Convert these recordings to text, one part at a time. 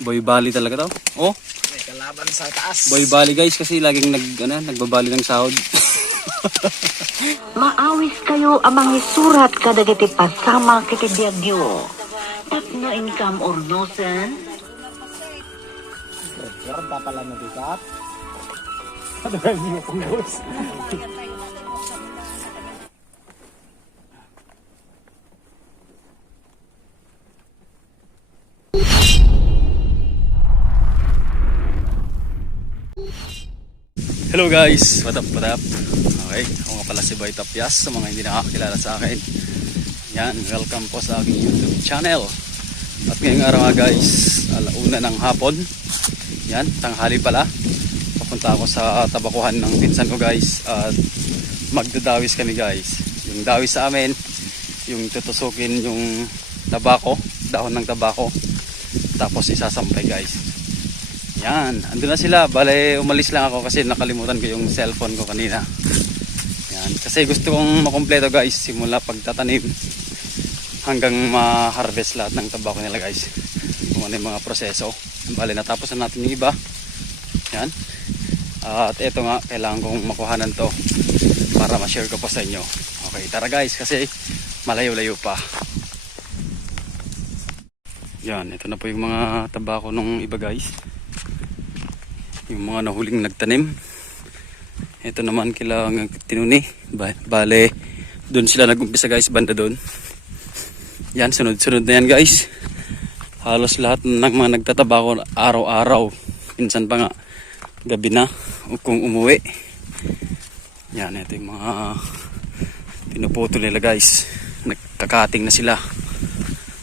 Boy Bali talaga daw. Oh, May kalaban sa taas. Boy Bali guys kasi laging nagbabali ng sahod. Maawis kayo amang isurat kadagiti pasama kiti biagyo. Tapno income or no sen? Yarda pala na bigat. Ano ba yung kung boss? Hello guys, what up, what up? Okay, ako nga pala si Boy Tapyas sa mga hindi nakakilala sa akin. Yan, welcome po sa aking YouTube channel. At ngayong araw nga guys, alauna ng hapon. Yan, tanghali pala. Papunta ako sa tabakuhan ng pinsan ko guys. At magdadawis kami guys. Yung dawis sa amin, yung tutusukin yung tabako, dahon ng tabako. Tapos isasampay guys. Yan, andun na sila. Bale, umalis lang ako kasi nakalimutan ko yung cellphone ko kanina. Yan, kasi gusto kong makumpleto guys, simula pagtatanim hanggang ma-harvest lahat ng tabako nila guys. Kung ano yung mga proseso. Bale, natapos na natin yung iba. Yan. At eto nga, kailangan kong makuhanan to para ma-share ko po sa inyo. Okay, tara guys, kasi malayo-layo pa. Yan, ito na po yung mga tabako nung iba guys. Yung mga nahuling nagtanim. Ito naman kailangan tinuni. Bale, doon sila nag-umpisa guys, banda doon. Yan, sunod-sunod na yan guys. Halos lahat ng mga nagtatabako araw-araw. Minsan pa nga gabi na kung umuwi. Yan, ito yung mga pinuputo nila guys. Nagkakating na sila.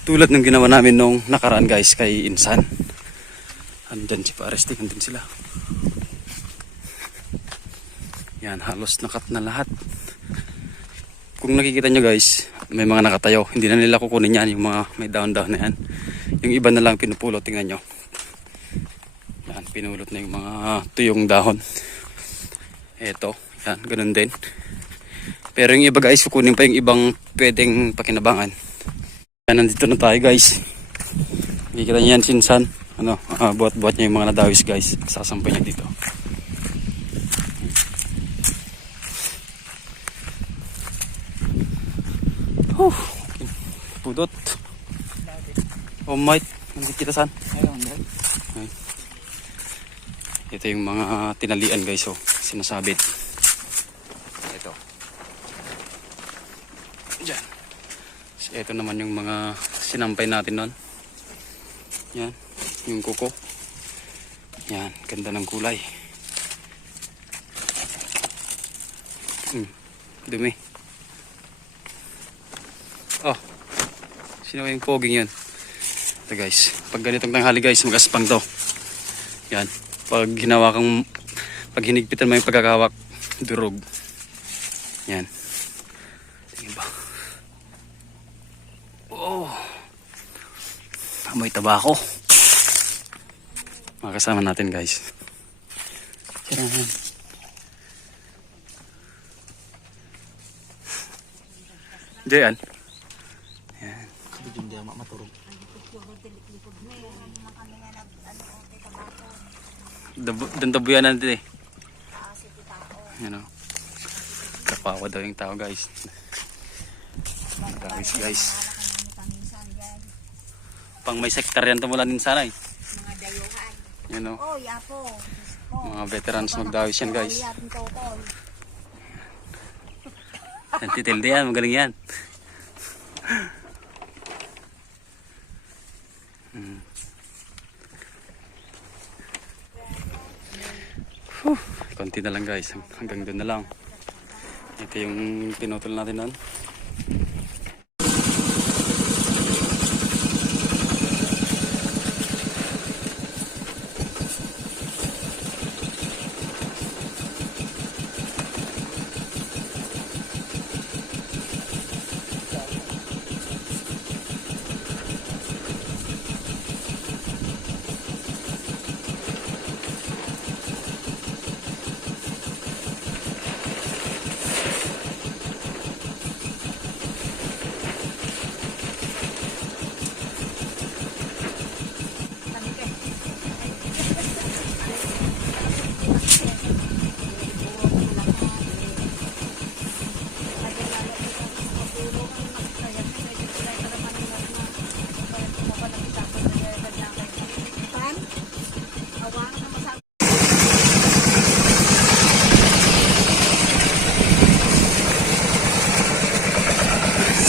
Tulad ng ginawa namin nung nakaraan guys kay Insan. Andyan si Parestik, andyan sila. Yan, halos nakat na lahat. Kung nakikita nyo guys, may mga nakatayo. Hindi na nila kukunin yan, yung mga may down-down na yan. Yung iba na lang pinupulot, tingnan nyo. Yan, pinulot na yung mga tuyong dahon. Eto, yan, ganun din. Pero yung iba guys, kukunin pa yung ibang pwedeng pakinabangan. Yan, nandito na tayo guys. Nakikita nyo yan, Sinsan. Buhat-buhat niya yung mga nadawis guys. Sasampay niya dito. Pudot. Oh mate, nandito kita san? Ay. Ito yung mga tinalian guys, oh, sinasabit. Ito. Diyan. So, ito naman yung mga sinampay natin nun. Yan, yung kuko. Yan, ganda ng kulay. Dumi. Oh, sino yung poging yun? Ito guys, pag ganitong tanghali guys, mag-aspang to. Yan, pag hinawakang, pag hinigpitan mo yung pagkakawak, durog. Yan. Diba? Oh, amoy tabako. Makasama natin guys. Tirahan. Diyan. Yan. Hindi ako maturog. Doon tabuyan natin eh. Ano? Kapawa daw yung tao guys. Guys guys. Pang may sektar yan tumulan din sana eh. Mga dayuhan. You know, Oh, yapo. mga veterans magdawis yan guys. Nantitilde yan, magaling yan. Konti na lang guys, hanggang doon na lang. Ito yung pinutol natin nun.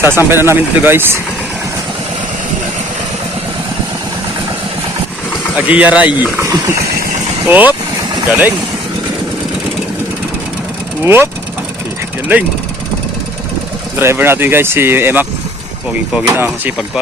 Sasampay na namin dito guys. Agiyaray. Whoop! Galing. Whoop! Galing. Driver natin guys si Emak. Poging-pogi na, sipag pa.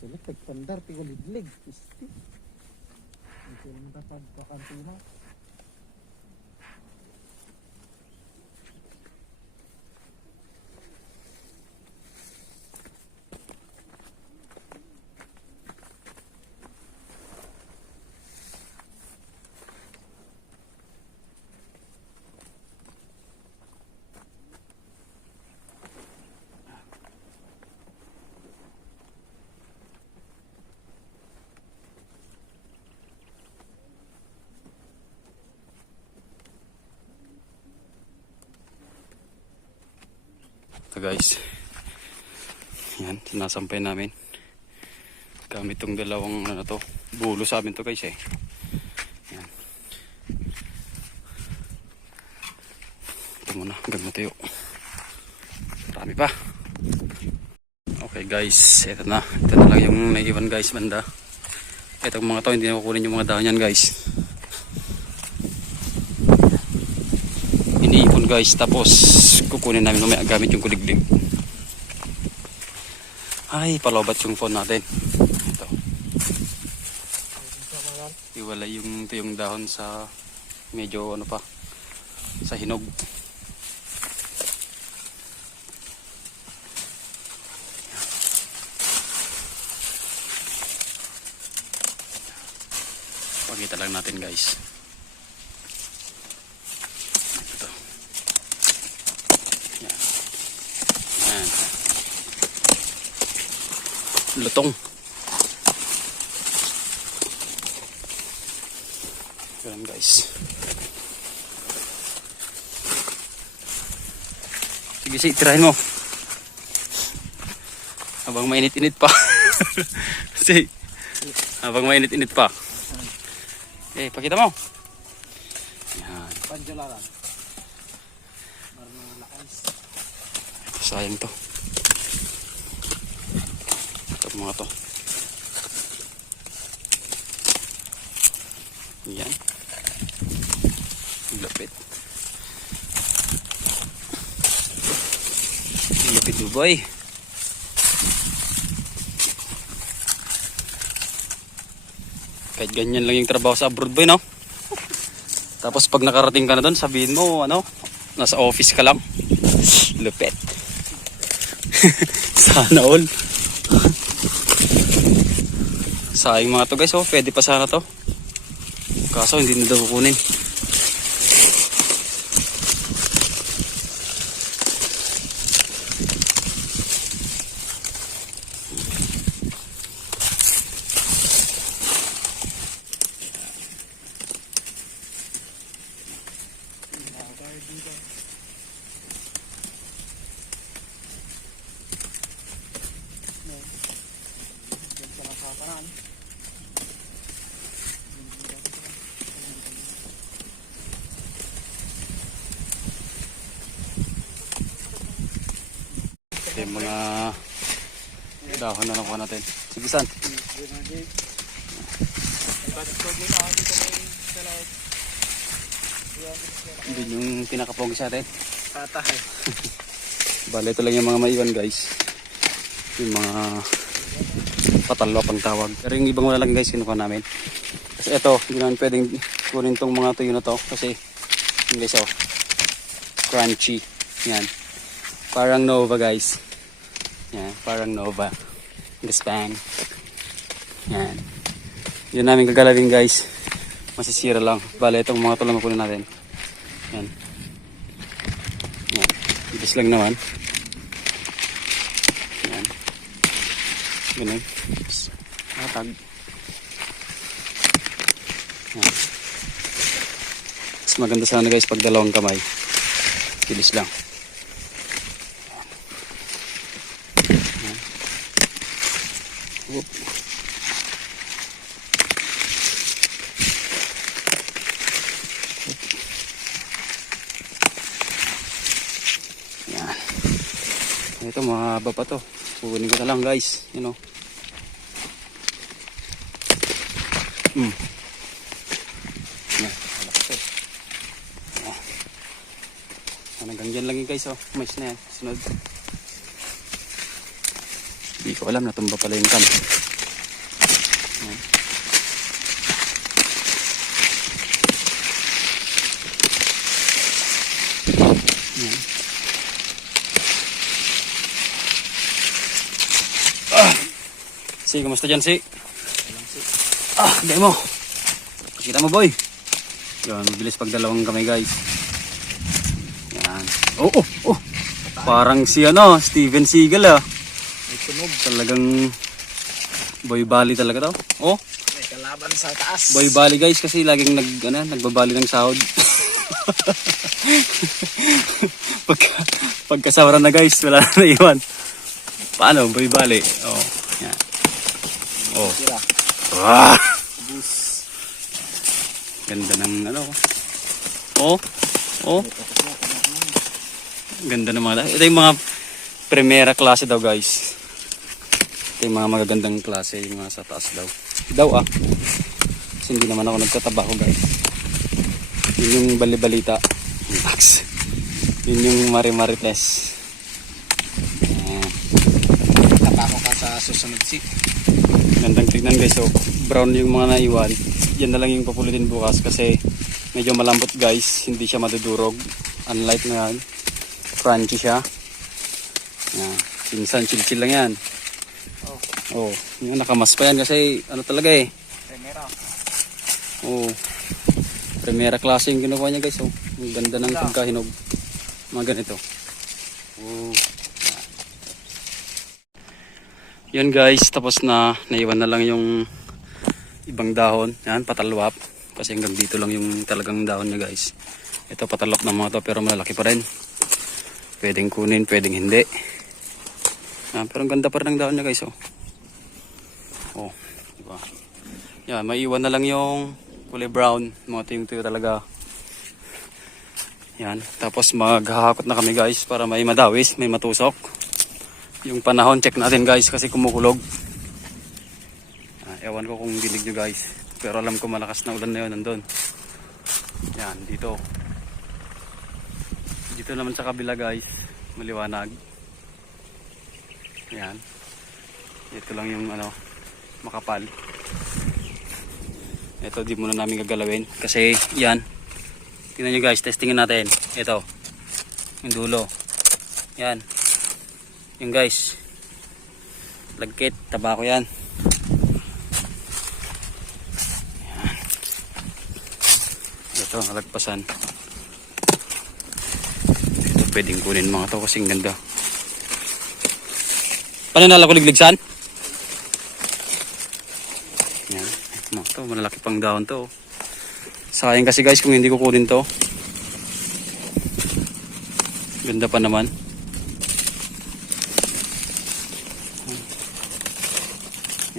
Sulit, tagpandar, tigulidlig. Isti. Ito naman tapad kakantina. Ito guys, yan, sinasampay namin gamit tong dalawang ano to, bulo sa amin to guys eh. Yan. Ito muna hanggang matuyo, marami pa. Okay guys, ito na lang yung naiwan guys banda. Itong mga to hindi na kukunin yung mga dahon yan guys, iniipon guys, tapos kukunin namin mamaya gamit yung kuliglig. Ay, palobat yung phone natin. Ito. Iwalay ito yung dahon sa medyo ano pa, sa hinog. Pakita lang natin guys. Lutong. Ganun guys. Sige, tirahin mo. Habang mainit-init pa. Sige. Habang mainit-init pa. Eh, pakita mo. Yan. Panjularan. Marunong lakas. Sayang to. Mga to. Yan. Lapit. Lapit mo boy. Kahit ganyan lang yung trabaho sa abroad boy, no? Tapos pag nakarating ka na doon, sabihin mo, ano, nasa office ka lang. Lupit. Sana all. Sayang mga to guys, oh, pwede pa sana to. Kaso hindi na daw kukunin. Yung mga dahon na nakuha natin. Sige san. Hindi yung pinakapogi sa atin. Patay. Bale, ito lang yung mga maiwan guys. Yung mga patalwa pang tawag. Pero yung ibang wala lang guys, kinuha namin. Kasi ito, hindi naman pwedeng kunin tong mga tuyo na to. Kasi, yung guys, oh, crunchy. Yan. Parang Nova guys. Yan, parang Nova. Gaspan. Yan. Yun namin gagalawin guys. Masisira lang. Bale, itong mga tulang kunin natin. Yan. Yan. Ibis lang naman. Yan. Ganun. Matag. Yan. Mas maganda sana guys pag dalawang kamay. Bilis lang. Oop. Yan. Ito mahaba pa to. Kukunin ko na lang guys. You know. Yan. Malaki to. Oh. Hanggang dyan lang yun guys. Oh. Mais na yan. Sunod. Hindi ko alam. Natumba pala yung cam. Yan. Yan. Si, kumusta dyan si? Gaya mo. Pakita mo boy. Yan, mabilis pag dalawang kamay guys. Yan. Oh. Parang si ano, Steven Seagal ah. May tunog. Talagang boy bali talaga to. Oh, May kalaban sa taas. boy bali guys kasi laging nagbabali ng sahod. Pagkasawaran na guys, wala na iwan. Paano, boy bali? Oh, yan. Oh. Tira. Ah! Bus. Ganda ng ano. Oh. Ganda ng mga. Ito yung mga primera klase daw guys. Ito yung mga magagandang klase, yung mga sa taas daw. Kasi hindi naman ako nagtatrabaho guys. Yun yung bali-balita. Max. Yun yung mari-marites. Tapako ka sa susunod si. Gandang tignan guys. So, brown yung mga naiwan. Yan na lang yung papulitin bukas kasi medyo malambot guys. Hindi siya madudurog. Unlike na yan. Crunchy siya. Yan. Pinsan, chill-chill lang yan. Oh, yung nakamas pa yan kasi ano talaga eh. Primera. Oh. Primera klase yung ginawa niya guys. Oh. Ang ganda ng pagkahinog. Mga ganito. Oh. Yan guys, tapos na naiwan na lang yung ibang dahon. Yan, patalwap. Kasi hanggang dito lang yung talagang dahon niya guys. Ito patalwap ng mga to pero malalaki pa rin. Pwedeng kunin, pwedeng hindi. Yan, pero ang ganda pa rin ng dahon niya guys. Oh. Oh, diba? Yan, maiwan na lang yung kulay brown. Mga tuyong-tuyo talaga. Yan, tapos maghahakot na kami guys para may madawis, may matusok. Yung panahon, check natin guys kasi kumukulog. Ewan ko kung dinig nyo guys. Pero alam ko malakas na ulan na yun nandun. Yan, dito. Dito naman sa kabila guys, maliwanag. Yan. Ito lang yung ano, makapal. Ito di muna namin gagalawin. Kasi yan. Tingnan nyo guys, testingin natin. Ito. Yung dulo. Yan. Yung guys, lagkit, tabako yan. Yan. Ito, nalagpasan. Ito, pwedeng kunin mga to kasing ganda. Paano nalakuligligsan? Yan. Mga to, malalaki pang dahon to. Sayang kasi guys kung hindi ko kunin to. Ganda pa naman.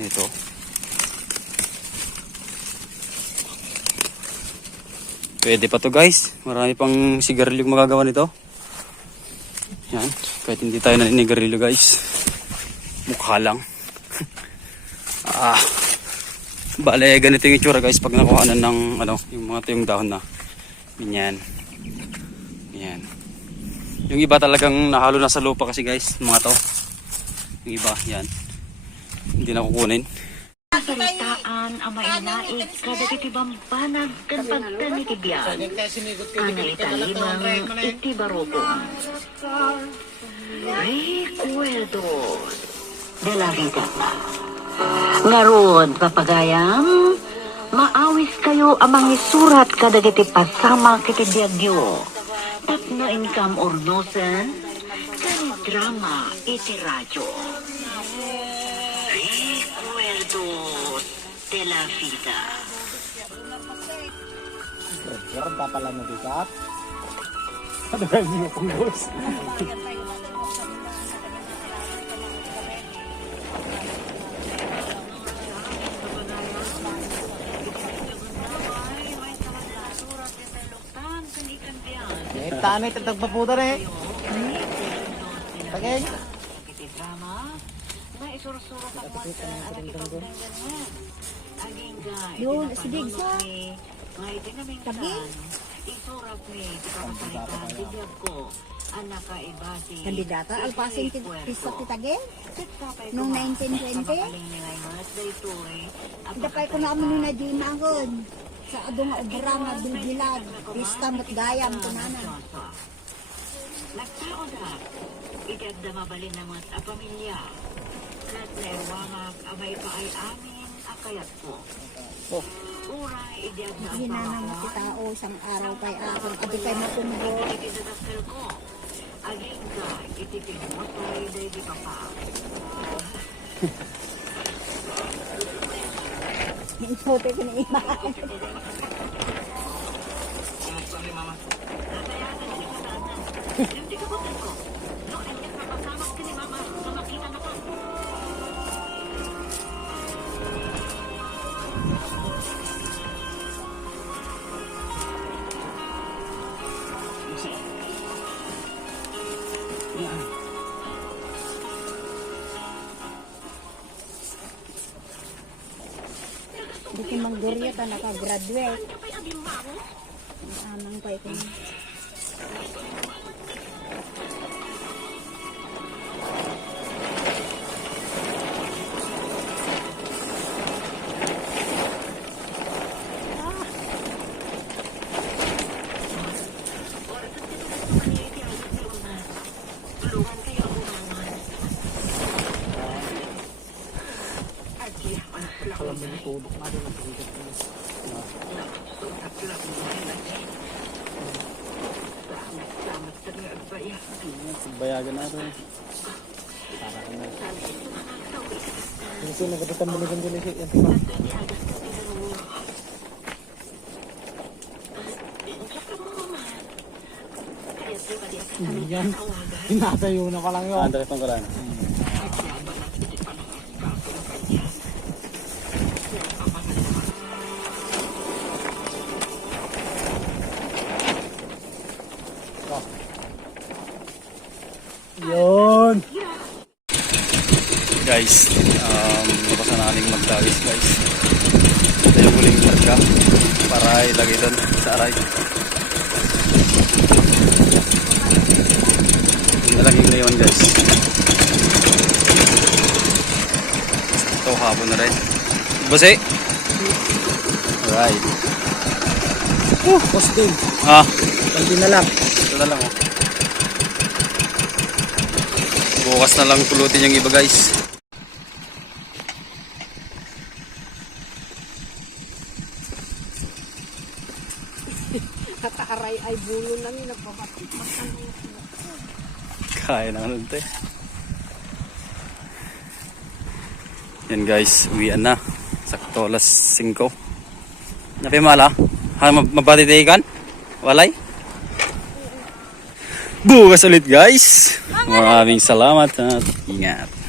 Ito. Pwede pa to guys. Marami pang sigarilyo magagawa nito. Yan. Kahit hindi tayo naninigarilyo guys. Mukha lang. Bale, ganito yung itsura guys pag nakuhanan ng ano, yung mga tuyong dahon na. Ganyan. Yan. Yung iba talagang nahalo na sa lupa kasi guys, mga to. Yung iba, yan. Hindi na kukunin. Salitaan ang mainaig kada kitibambanag kan pagtanitibyan. Ana italimang itibarokong. Recuerdos de la vida. Ngaron, papagayam, maawis kayo amang isurat kada kiti pasama kiti biagyo. Tapno income ornosen, kan drama iti radyo. Recuerdos de la vida. Meron pa pala na bigat. Ano ba yung punggos? Tanay tatagpaputa rin. Tagay. Yun, si Digsa. Tabi. Kandidata, alpasin kisa kitage. Noong 1920. Dapay ko na amin na di maangon. Sa adong obra nga bilbilad. Pista mo't gayam kunanan. Nagtao na, ikad na mabalin ng mga pamilya. Kat na iwamag, abay pa ay amin, akayat po. Uray, idiag na ang Hinanang pamako. mo tao isang araw kay akong adi kay matumbo. Itinadakil ko. Aging ka, itipig mo to, iday di ka pa. Ipote ko na ima. Hindi ka po ko. No, hindi ka pasamak ka ni mama, na makita na ka. Di ko mangguryo ta nakagraduate. Amang pa ito. Bayagan natin. Kasi nagkatatan mo nito dili siya. Yan. Tinatayo na pa lang yun. Andres ng Koran. Yun. Guys, nabasa na kaming magdawis guys. Ito yung huling karga para ilagay doon sa aray. Yun na lang yung ngayon guys. Ito hapon na rin. Basi! Alright. Posting. Ah, Kanti na lang. ito na lang oh. Bukas na lang pulutin yung iba guys. Kataaray ay bulo na ni nagbabatik. Kaya na nun te. Yan guys, uwian na. Sakto alas 5. Napimala? Ha, mabatitikan? Walay? Bukas ulit guys. Maraming salamat at ingat.